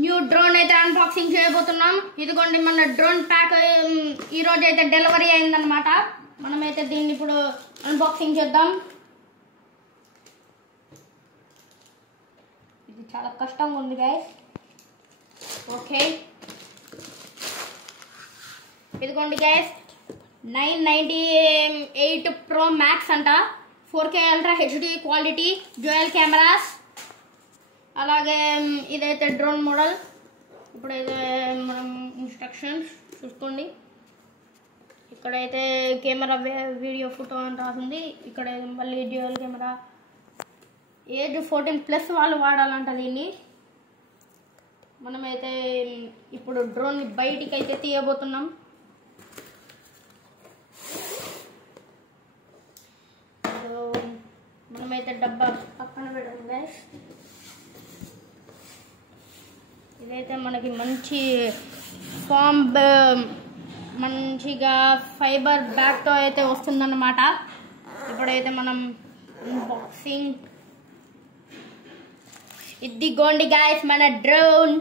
New drone అయితే unboxing చేయబోతున్నాం. ఇదిగోండి మన డ్రోన్ ప్యాక్ ఈ రోజు అయితే డెలివరీ అయిందన్నమాట. మనమైతే దీన్ని ఇప్పుడు అన్బాక్సింగ్ చేద్దాం. ఇది చాలా కష్టంగా ఉంది గైస్. ఓకే, ఇదిగోండి గైస్ 998 Pro Max అంట, 4K ultra HD quality, dual cameras. అలాగే ఇదైతే డ్రోన్ మోడల్. ఇప్పుడైతే మనం ఇన్స్ట్రక్షన్స్ చూసుకోండి. ఇక్కడైతే కెమెరా వీడియో ఫోటో అని రాసింది. ఇక్కడ మళ్ళీ డ్యూయల్ కెమెరా, ఏజ్ 14+ వాళ్ళు వాడాలంట దీన్ని. మనమైతే ఇప్పుడు డ్రోన్ బయటికి అయితే తీయబోతున్నాం. మనమైతే డబ్బా పక్కన పెడదాం గైస్. ఇదైతే మనకి మంచి మంచిగా ఫైబర్ బ్యాగ్తో అయితే వస్తుందన్నమాట. ఇప్పుడైతే మనం అన్బాక్సింగ్. ఇదిగోండి గైస్ మన డ్రోన్.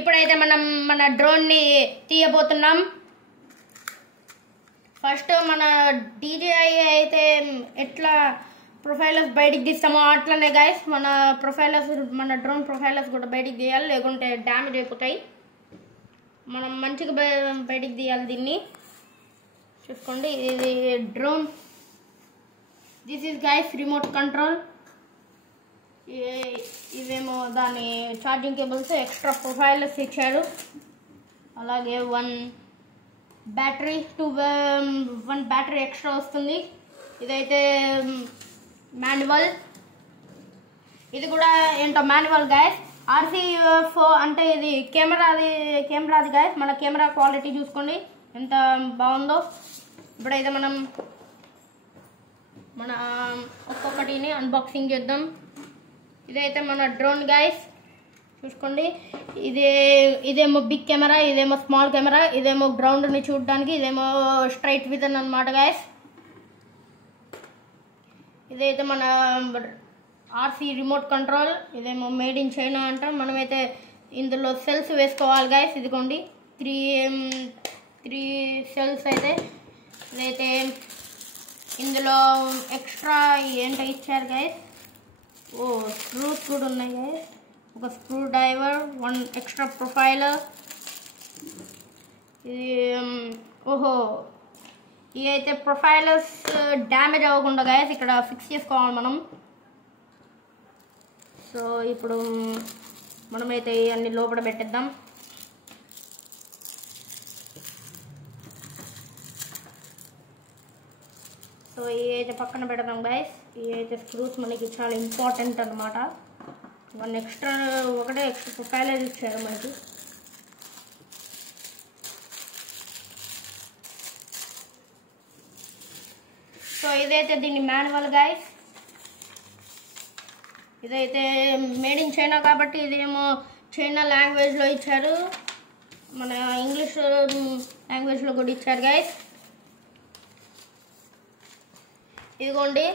ఇప్పుడైతే మనం మన డ్రోన్ని తీయబోతున్నాం. ఫస్ట్ మన DJI అయితే ఎట్లా ప్రొఫైలర్స్ బయటికి తీస్తామో అట్లనే గైస్ మన డ్రోన్ ప్రొఫైలర్స్ కూడా బయటికి తీయాలి, లేకుంటే డ్యామేజ్ అయిపోతాయి. మనం మంచిగా బయటికి తీయాలి దీన్ని. చూసుకోండి, ఇది drone. This is guys remote control. ఇవేమో దాని ఛార్జింగ్ కేబుల్స్, ఎక్స్ట్రా ప్రొఫైలర్స్ ఇచ్చారు. అలాగే వన్ బ్యాటరీ ఎక్స్ట్రా వస్తుంది. ఇదైతే మాన్యువల్. ఇది కూడా ఏంటో మాన్యువల్ గైస్. RC4 అంటే ఇది కెమెరాది గైస్. మన కెమెరా క్వాలిటీ చూసుకోండి ఎంత బాగుందో. ఇప్పుడైతే మనం మన ఒక్కొక్కటిని అన్బాక్సింగ్ చేద్దాం. ఇదైతే మన డ్రోన్ గైస్. చూసుకోండి, ఇదేమో బిగ్ కెమెరా, ఇదేమో స్మాల్ కెమెరా, ఇదేమో గ్రౌండ్ని చూడడానికి, ఇదేమో స్ట్రైట్ విజన్ అన్నమాట గైస్. ఇదైతే మన RC రిమోట్ కంట్రోల్. ఇదేమో మేడ్ ఇన్ చైనా అంట. మనమైతే ఇందులో సెల్స్ వేసుకోవాలి గైస్. ఇదిగోండి 3 సెల్స్ అయితే. ఇదైతే ఇందులో ఎక్స్ట్రా ఏంటో ఇచ్చారు గైస్. స్క్రూస్ కూడా ఉన్నాయి గైస్. ఒక స్క్రూ డ్రైవర్, 1 ఎక్స్ట్రా ప్రొఫైలర్. ఇది ఇవి అయితే ప్రొఫైలర్స్ డ్యామేజ్ అవ్వకుండా గైస్ ఇక్కడ ఫిక్స్ చేసుకోవాలి మనం. సో ఇప్పుడు మనమైతే అన్ని లోపల పెట్టేద్దాం. సో ఇవి అయితే పక్కన పెడదాం గైస్. ఇవి అయితే స్క్రూస్ మనకి చాలా ఇంపార్టెంట్ అనమాట. ఒకటే ఎక్స్ట్రా ప్రొఫైలర్ ఇచ్చారు మనకి. సో ఇదైతే దీన్ని మాన్యువల్ గైస్. ఇదైతే మేడ్ ఇన్ చైనా కాబట్టి ఇదేమో చైనా లాంగ్వేజ్లో ఇచ్చారు, మన ఇంగ్లీష్ లాంగ్వేజ్లో కూడా ఇచ్చారు గైస్. ఇదిగోండి,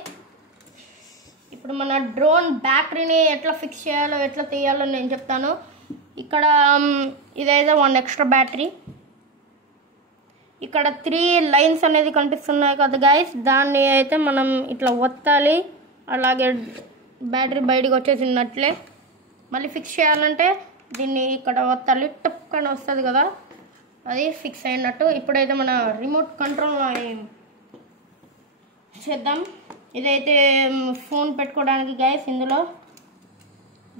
ఇప్పుడు మన డ్రోన్ బ్యాటరీని ఎట్లా ఫిక్స్ చేయాలో ఎట్లా తీయాలో నేను చెప్తాను. ఇక్కడ ఇదైతే 1 ఎక్స్ట్రా బ్యాటరీ. ఇక్కడ 3 లైన్స్ అనేది కనిపిస్తున్నాయి కదా గైస్. దాన్ని అయితే మనం ఇట్లా ఒత్తాలి. అలాగే బ్యాటరీ బయటకు వచ్చేసినట్లే. మళ్ళీ ఫిక్స్ చేయాలంటే దీన్ని ఇక్కడ ఒత్తాలి. టప్ అని వస్తుంది కదా, అది ఫిక్స్ అయినట్టు. ఇప్పుడైతే మన రిమోట్ కంట్రోల్ చేద్దాం. ఇదైతే ఫోన్ పెట్టుకోవడానికి గైస్. ఇందులో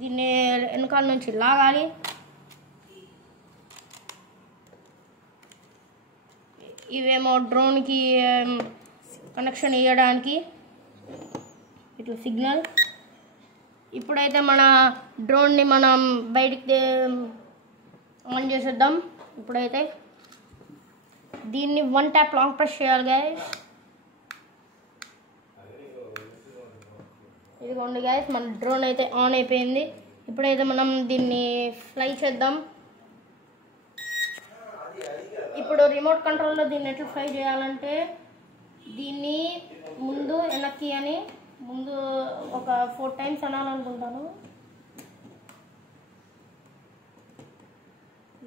దీన్ని వెనకాల నుంచి లాగాలి. ఇవేమో డ్రోన్కి కనెక్షన్ ఇవ్వడానికి ఇట్లా సిగ్నల్. ఇప్పుడైతే మన డ్రోన్ని మనం బయటికి ఆన్ చేసేద్దాం. ఇప్పుడైతే దీన్ని 1 ట్యాప్ లాంగ్ ప్రెస్ చేయాలి గైస్. ఇదిగోండి గైస్, మన డ్రోన్ అయితే ఆన్ అయిపోయింది. ఇప్పుడైతే మనం దీన్ని ఫ్లై చేద్దాం. ఇప్పుడు రిమోట్ కంట్రోల్లో దీన్ని ఎట్లా ఫ్లై చేయాలంటే దీన్ని ముందు వెనక్కి అని ముందు ఒక 4 times అనాలనుకుంటాను.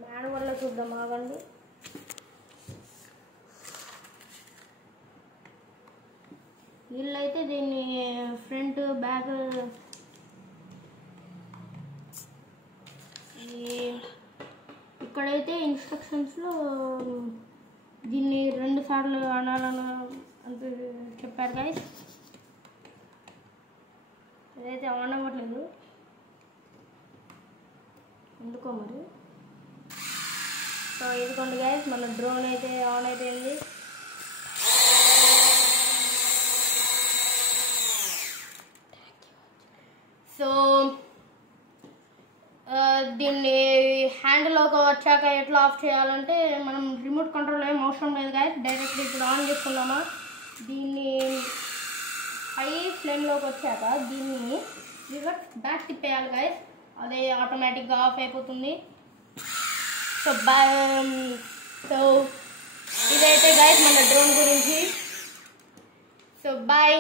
మాన్యువల్లో చూద్దాం, ఆగండి. వీళ్ళైతే దీన్ని ఫ్రంట్ బ్యాక్ ఇక్కడైతే ఇన్స్ట్రక్షన్స్లో దీన్ని 2 సార్లు అనాలని అంటే చెప్పారు గైస్. ఇదైతే ఆన్ అవ్వట్లేదు ఎందుకో మరి. సో ఇదిగోండి గైస్, మన డ్రోన్ అయితే ఆన్ అయిపోయింది. సో దీన్ని హ్యాండ్లోకి వచ్చాక ఎట్లా ఆఫ్ చేయాలంటే మనం రిమోట్ కంట్రోల్ ఏం అవసరం లేదు గైస్. డైరెక్ట్ ఇప్పుడు ఆన్ చేసుకున్నామా, దీన్ని హై ఫ్లేమ్లోకి వచ్చాక దీన్ని రివర్స్ బ్యాక్ తిప్పేయాలి గైస్. అదే ఆటోమేటిక్గా ఆఫ్ అయిపోతుంది. సో ఇదైతే గైస్ మన డ్రోన్ గురించి. So bye.